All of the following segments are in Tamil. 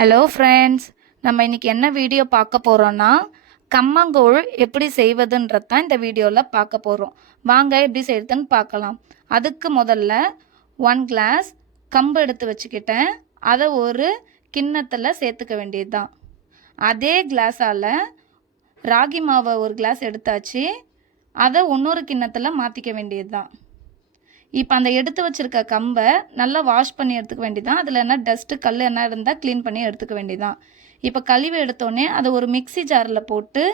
ஹலோ ஃப்ரெண்ட்ஸ், நம்ம இன்னைக்கு என்ன வீடியோ பார்க்க போகிறோன்னா கம்மங்கூழ் எப்படி செய்வதுன்றது தான் இந்த வீடியோவில் பார்க்க போகிறோம். வாங்க எப்படி செய்யறதுன்னு பார்க்கலாம். அதுக்கு முதல்ல 1 கிளாஸ் கம்பு எடுத்து வச்சுக்கிட்டேன். அதை ஒரு கிண்ணத்தில் சேர்த்துக்க வேண்டியது தான். அதே கிளாஸால் ராகி மாவை ஒரு கிளாஸ் எடுத்தாச்சு. அதை இன்னொரு கிண்ணத்தில் மாற்றிக்க வேண்டியது தான். இப்போ அந்த எடுத்து வச்சுருக்க கம்பை நல்லா வாஷ் பண்ணி எடுத்துக்க வேண்டியதான். அதில் என்ன டஸ்ட்டு கல் என்ன இருந்தால் க்ளீன் பண்ணி எடுத்துக்க வேண்டியதான். இப்போ கழுவி எடுத்தோடனே அதை ஒரு மிக்சி ஜாரில் போட்டு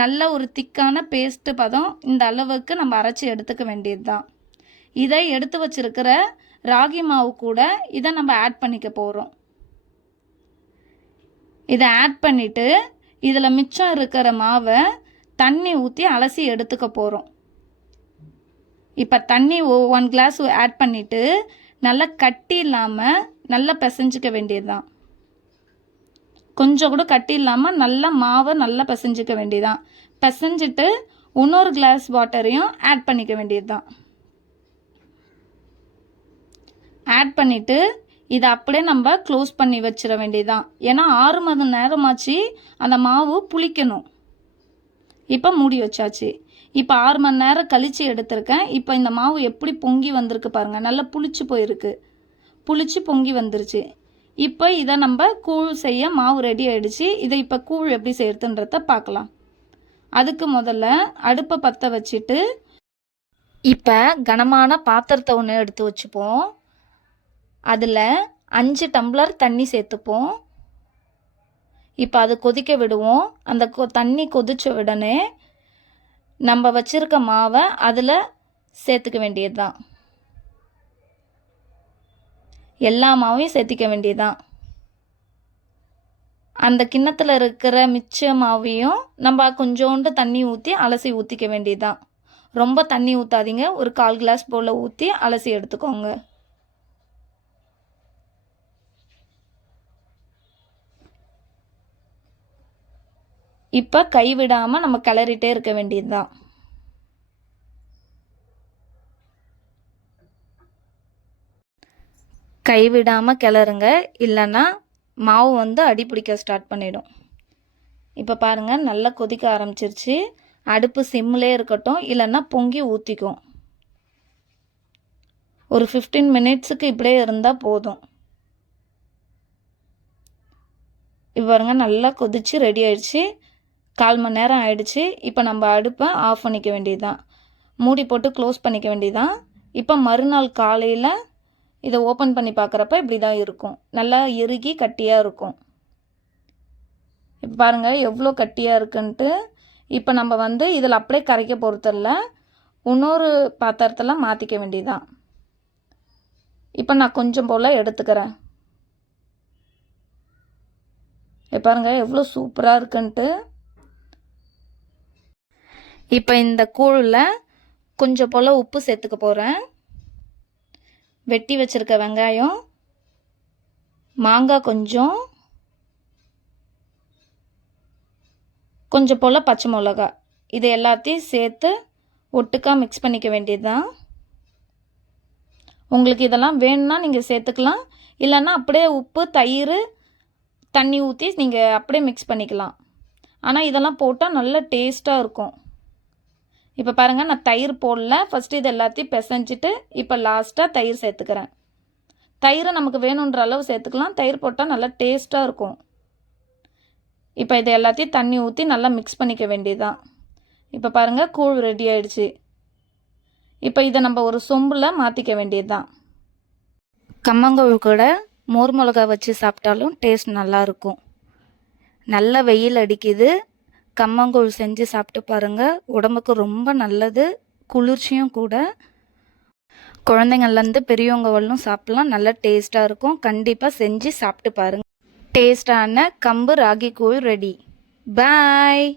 நல்ல ஒரு திக்கான பேஸ்ட்டு பதம் இந்த அளவுக்கு நம்ம அரைச்சி எடுத்துக்க வேண்டியது தான். இதை எடுத்து வச்சுருக்கிற ராகி மாவு கூட இதை நம்ம ஆட் பண்ணிக்க போகிறோம். இதை ஆட் பண்ணிவிட்டு இதில் மிச்சம் இருக்கிற மாவை தண்ணி ஊற்றி அலசி எடுத்துக்க போகிறோம். இப்போ தண்ணி 1 கிளாஸ் ஆட் பண்ணிவிட்டு நல்லா கட்டி இல்லாமல் நல்லா பிசைஞ்சிக்க வேண்டியது தான். கொஞ்சம் கூட கட்டி இல்லாமல் நல்லா மாவை நல்லா பிசைஞ்சிக்க வேண்டியதான். பிசைஞ்சிட்டு இன்னொரு கிளாஸ் வாட்டரையும் ஆட் பண்ணிக்க வேண்டியது தான். ஆட் பண்ணிவிட்டு இதை அப்படியே நம்ம க்ளோஸ் பண்ணி வச்சிட வேண்டியதுதான். ஏன்னா 6 மணி நேரமாச்சு அந்த மாவு புளிக்கணும். இப்போ மூடி வச்சாச்சு. இப்போ 6 மணி நேரம் கழித்து எடுத்திருக்கேன். இப்போ இந்த மாவு எப்படி பொங்கி வந்திருக்கு பாருங்கள். நல்லா புளிச்சு போயிருக்கு. புளிச்சு பொங்கி வந்துருச்சு. இப்போ இதை நம்ம கூழ் செய்ய மாவு ரெடி ஆகிடுச்சு. இதை இப்போ கூழ் எப்படி செய்யறதுன்றத பார்க்கலாம். அதுக்கு முதல்ல அடுப்பை பற்ற வச்சுட்டு இப்போ கனமான பாத்திரத்தை ஒன்று எடுத்து வச்சுப்போம். அதில் 5 டம்ளர் தண்ணி சேர்த்துப்போம். இப்போ அது கொதிக்க விடுவோம். அந்த தண்ணி கொதிச்ச உடனே நம்ம வச்சுருக்க மாவை அதில் சேர்த்துக்க வேண்டியது தான். எல்லா மாவையும் சேர்த்திக்க வேண்டியதுதான். அந்த கிண்ணத்தில் இருக்கிற மிச்ச மாவையும் நம்ம கொஞ்சோண்டு தண்ணி ஊற்றி அலசி ஊற்றிக்க வேண்டியதுதான். ரொம்ப தண்ணி ஊற்றாதீங்க. ஒரு 1/4 கிளாஸ் போல் ஊற்றி அலசி எடுத்துக்கோங்க. இப்போ கைவிடாமல் நம்ம கிளறிட்டே இருக்க வேண்டியது தான். கைவிடாமல் கிளறுங்க, இல்லைன்னா மாவு அடி பிடிக்க ஸ்டார்ட் பண்ணிடும். இப்போ பாருங்கள், நல்லா கொதிக்க ஆரம்பிச்சிருச்சு. அடுப்பு சிம்மிலே இருக்கட்டும், இல்லைன்னா பொங்கி ஊற்றிக்கும். ஒரு 15 மினிட்ஸுக்கு இப்படியே இருந்தால் போதும். இப்போ பாருங்க, நல்லா கொதிச்சு ரெடி ஆயிடுச்சு. 1/4 மணி நேரம் ஆயிடுச்சு. இப்போ நம்ம அடுப்பை ஆஃப் பண்ணிக்க வேண்டியதுதான். மூடி போட்டு க்ளோஸ் பண்ணிக்க வேண்டியதுதான். இப்போ மறுநாள் காலையில் இதை ஓப்பன் பண்ணி பார்க்குறப்ப இப்படி தான் இருக்கும். நல்லா இறுகி கட்டியாக இருக்கும். இப்போ பாருங்கள் எவ்வளோ கட்டியாக இருக்குன்ட்டு. இப்போ நம்ம இதில் அப்படியே கரைக்க போகிறதில்ல, இன்னொரு பாத்திரத்தில் மாற்றிக்க வேண்டியதுதான். இப்போ நான் கொஞ்சம் போல் எடுத்துக்கிறேன். பாருங்கள் எவ்வளோ சூப்பராக இருக்குன்ட்டு. இப்போ இந்த கூழில் கொஞ்சம் போல் உப்பு சேர்த்துக்க போகிறேன். வெட்டி வச்சுருக்க வெங்காயம், மாங்காய் கொஞ்சம் போல் பச்சை மிளகா, இது எல்லாத்தையும் சேர்த்து ஒட்டுக்காக மிக்ஸ் பண்ணிக்க வேண்டியது தான். உங்களுக்கு இதெல்லாம் வேணும்னா நீங்கள் சேர்த்துக்கலாம், இல்லைன்னா அப்படியே உப்பு தயிர் தண்ணி ஊற்றி நீங்கள் அப்படியே மிக்ஸ் பண்ணிக்கலாம். ஆனால் இதெல்லாம் போட்டால் நல்ல டேஸ்ட்டாக இருக்கும். இப்போ பாருங்கள், நான் தயிர் போடல. ஃபஸ்ட்டு இது எல்லாத்தையும் பிசைஞ்சிட்டு இப்போ லாஸ்ட்டாக தயிர் சேர்த்துக்கிறேன். தயிரை நமக்கு வேணுன்ற அளவு சேர்த்துக்கலாம். தயிர் போட்டால் நல்லா டேஸ்ட்டாக இருக்கும். இப்போ இதை எல்லாத்தையும் தண்ணி ஊற்றி நல்லா மிக்ஸ் பண்ணிக்க வேண்டியதுதான். இப்போ பாருங்கள், கூழ் ரெடி ஆயிடுச்சு. இப்போ இதை நம்ம ஒரு சொம்பில் மாற்றிக்க வேண்டியது தான். கம்மங்கூழ் கூட மோர் மிளகா வச்சு சாப்பிட்டாலும் டேஸ்ட் நல்லாயிருக்கும். நல்ல வெயில் அடிக்குது. கம்மங்கூழ் செஞ்சு சாப்பிட்டு பாருங்கள். உடம்புக்கு ரொம்ப நல்லது, குளிர்ச்சியும் கூட. குழந்தைங்கள்லேருந்து பெரியவங்க வரலும் சாப்பிட்லாம். நல்லா டேஸ்ட்டாக இருக்கும். கண்டிப்பாக செஞ்சு சாப்பிட்டு பாருங்கள். டேஸ்டான கம்பு ராகி கூழ் ரெடி. பாய்.